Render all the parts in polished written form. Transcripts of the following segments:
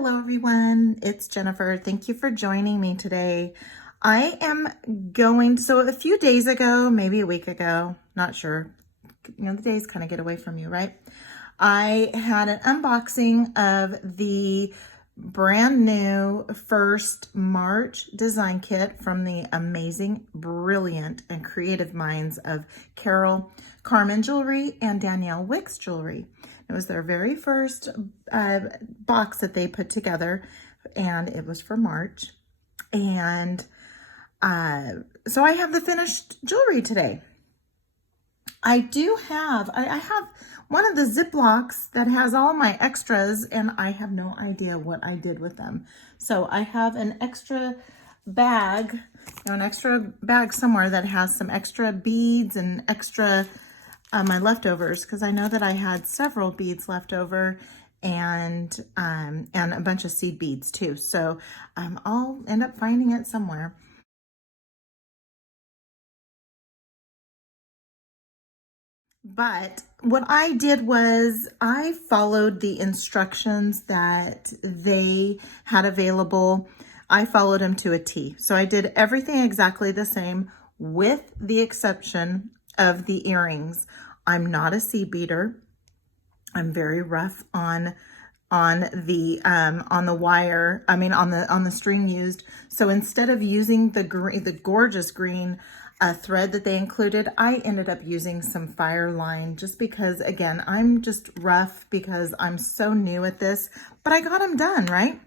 Hello everyone, it's Jennifer. Thank you for joining me today. I am so a few days ago, maybe a week ago, not sure, the days kind of get away from you, right? I had an unboxing of the brand new first March design kit from the amazing, brilliant, and creative minds of Carmen Jewelry and Danielle Wickes Jewelry. It was their very first box that they put together, and it was for March. And so I have the finished jewelry today. I have one of the Ziplocs that has all my extras, and I have no idea what I did with them. So I have an extra bag, somewhere that has some extra beads and extra my leftovers, because I know that I had several beads left over, and a bunch of seed beads too. So I'll end up finding it somewhere. But what I did was I followed the instructions that they had available. I followed them to a T. So I did everything exactly the same with the exception of the earrings. I'm not a seed beater. I'm very rough on the wire. I mean on the string used. So instead of using the gorgeous green thread that they included, I ended up using some fire line, just because, again, I'm just rough because I'm so new at this, but I got them done, right?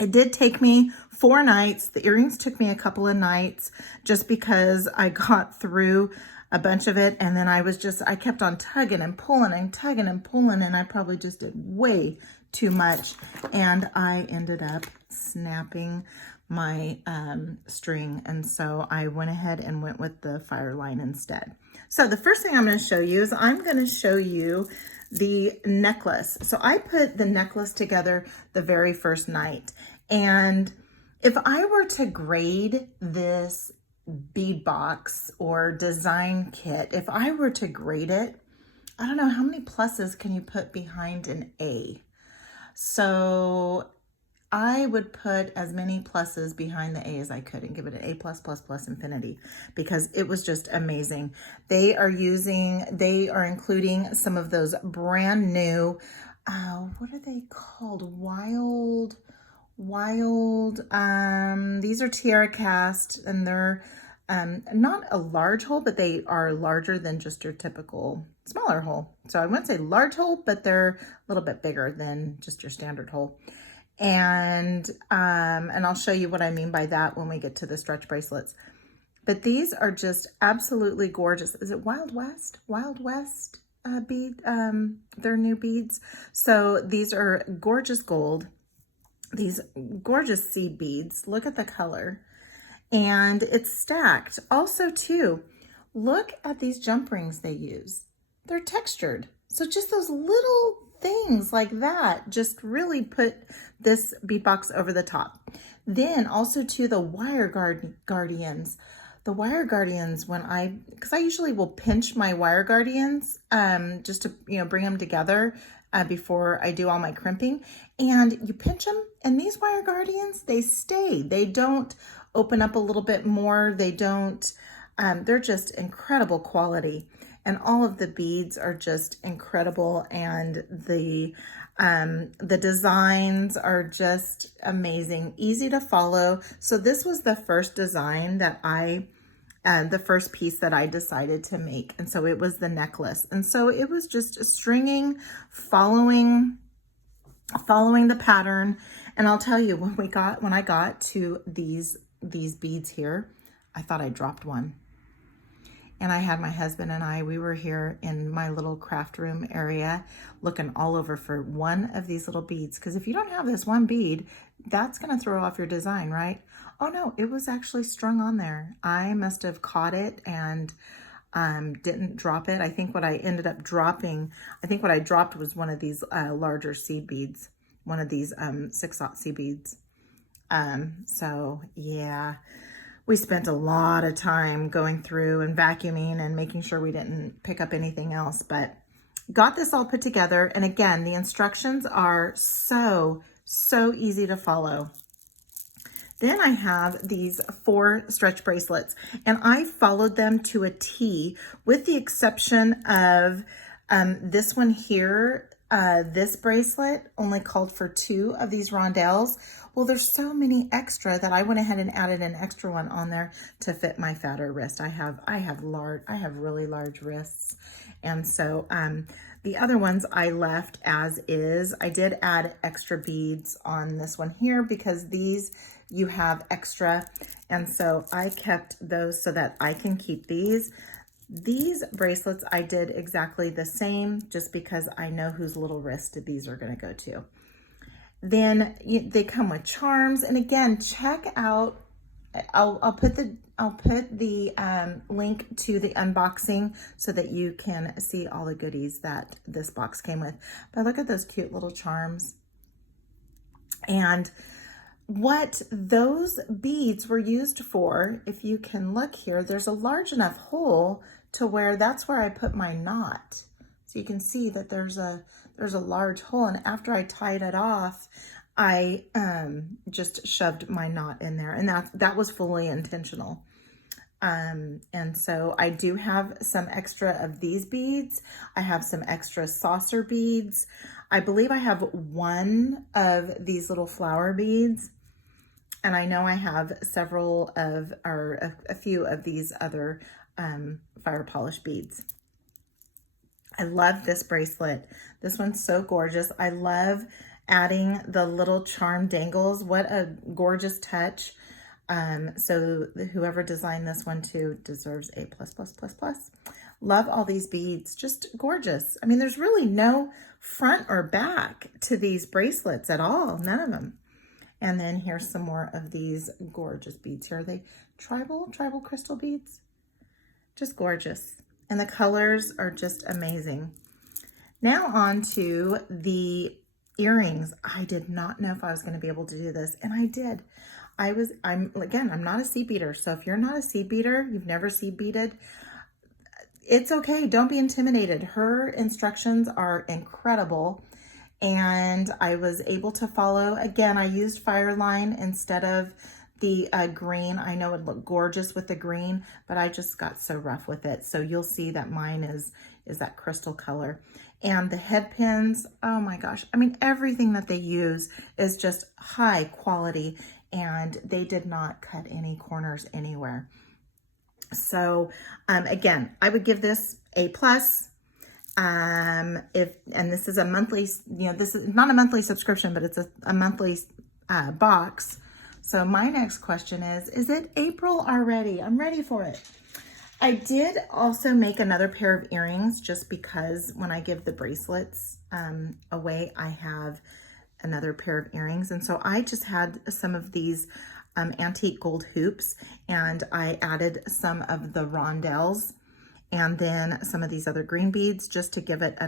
It did take me 4 nights. The earrings took me a couple of nights just because I got through a bunch of it, and then I kept on tugging and pulling and tugging and pulling, and I probably just did way too much, and I ended up snapping my string, and so I went ahead and went with the fire line instead. So the first thing I'm going to show you is I'm going to show you the necklace. So I put the necklace together the very first night, and if I were to grade this bead box or design kit, if I were to grade it, I don't know, how many pluses can you put behind an A? So I would put as many pluses behind the A as I could and give it an A plus plus plus infinity, because it was just amazing. They are including some of those brand new, what are they called? These are tiara cast, and they're not a large hole, but they are larger than just your typical smaller hole. So I wouldn't say large hole, but they're a little bit bigger than just your standard hole. And I'll show you what I mean by that when we get to the stretch bracelets. But these are just absolutely gorgeous. Is it Wild West? Wild West bead, their new beads. So these are gorgeous gold, these gorgeous seed beads. Look at the color. And it's stacked. Also too, look at these jump rings they use. They're textured. So just those little things like that just really put this bead box over the top. Then also to the wire guardians. The wire guardians, because I usually will pinch my wire guardians just to bring them together before I do all my crimping. And you pinch them, and these wire guardians, they stay. They don't open up a little bit more. They don't, they're just incredible quality. And all of the beads are just incredible, and the designs are just amazing, easy to follow. So this was the first design that the first piece that I decided to make, and so it was the necklace. And so it was just stringing, following the pattern. And I'll tell you, when I got to these beads here, I thought I dropped one. And I had my husband and we were here in my little craft room area looking all over for one of these little beads. Because if you don't have this one bead, that's going to throw off your design, right? Oh no, it was actually strung on there. I must have caught it and didn't drop it. I think what I dropped was one of these larger seed beads, one of these 6/0 seed beads. So yeah. We spent a lot of time going through and vacuuming and making sure we didn't pick up anything else, but got this all put together. And again, the instructions are so So easy to follow. Then I have these 4 stretch bracelets, and I followed them to a T, with the exception of this one here. This bracelet only called for 2 of these rondelles. Well, there's so many extra that I went ahead and added an extra one on there to fit my fatter wrist. I have really large wrists, and so the other ones I left as is. I did add extra beads on this one here because these you have extra, and so I kept those so that I can keep these. These bracelets I did exactly the same, just because I know whose little wrist these are going to go to. Then they come with charms, and again, check out. I'll put the link to the unboxing so that you can see all the goodies that this box came with. But look at those cute little charms. And what those beads were used for, if you can look here, there's a large enough hole to where that's where I put my knot. So you can see that there's a large hole, and after I tied it off, I just shoved my knot in there, and that was fully intentional. And so I do have some extra of these beads. I have some extra saucer beads. I believe I have 1 of these little flower beads. And I know I have several of, or a few of these other fire polish beads. I love this bracelet. This one's so gorgeous. I love adding the little charm dangles. What a gorgeous touch. So whoever designed this one too deserves a plus. Love all these beads, just gorgeous. I mean, there's really no front or back to these bracelets at all, none of them. And then here's some more of these gorgeous beads here. Are they tribal crystal beads? Just gorgeous. And the colors are just amazing. Now on to the earrings. I did not know if I was going to be able to do this, and I did. I'm not a seed beater. So if you're not a seed beater, you've never seed beaded, it's okay. Don't be intimidated. Her instructions are incredible. And I was able to follow. Again, I used Fireline instead of the green. I know it looked gorgeous with the green, but I just got so rough with it. So you'll see that mine is that crystal color. And the head pins, oh my gosh. I mean, everything that they use is just high quality, and they did not cut any corners anywhere. So again, I would give this a plus. And this is a monthly, this is not a monthly subscription, but it's a monthly box. So my next question is it April already? I'm ready for it. I did also make another pair of earrings, just because when I give the bracelets away, I have another pair of earrings. And so I just had some of these antique gold hoops, and I added some of the rondelles, and then some of these other green beads, just to give it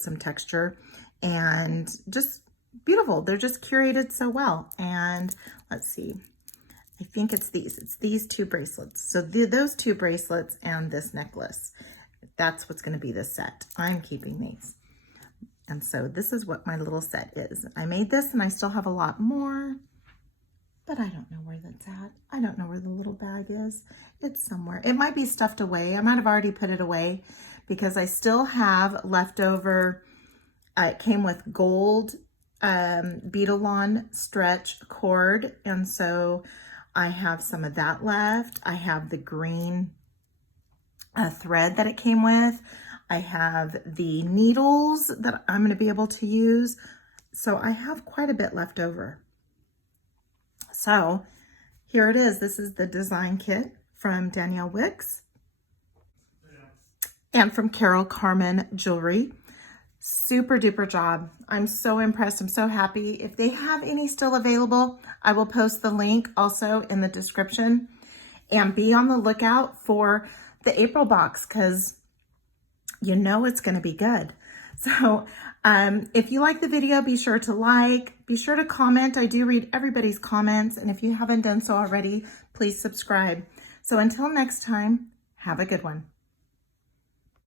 some texture, and just beautiful. They're just curated so well. And let's see, I think it's these 2 bracelets. So those 2 bracelets and this necklace, that's what's going to be the set. I'm keeping these. And so this is what my little set is. I made this, and I still have a lot more, but I don't know where that's at. I don't know where the little bag is. It's somewhere. It might be stuffed away. I might have already put it away, because I still have leftover. It came with gold beadalon stretch cord, and so I have some of that left. I have the green thread that it came with. I have the needles that I'm going to be able to use. So I have quite a bit left over. So here it is. This is the design kit from Danielle Wickes and from Carmen Jewelry. Super duper job. I'm so impressed. I'm so happy. If they have any still available, I will post the link also in the description, and be on the lookout for the April box, because you know it's going to be good. So if you like the video, be sure to like, be sure to comment. I do read everybody's comments. And if you haven't done so already, please subscribe. So until next time, have a good one.